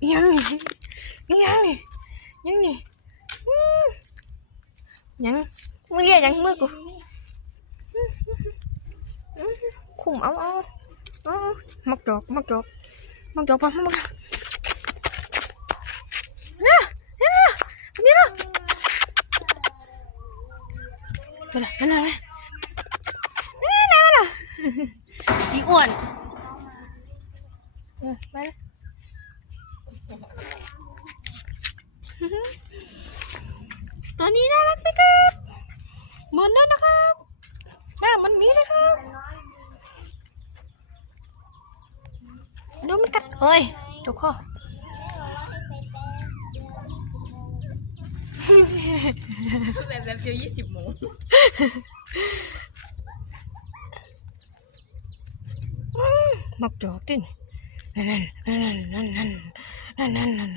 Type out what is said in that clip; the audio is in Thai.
ยังยังยังนี่ยังมึงเรียกยังมือกูคุมเอามักจอกพอมักเนี่ยไปเลยพี่อ้วนไปเลยตัวนี้น่ารักไหมครับเหมือนนั่นนะครับหน้ามันมีเลยครับดูมันกัดเฮ้ยจกคอแบบเดียว20 โมงมักจอกตินนั่น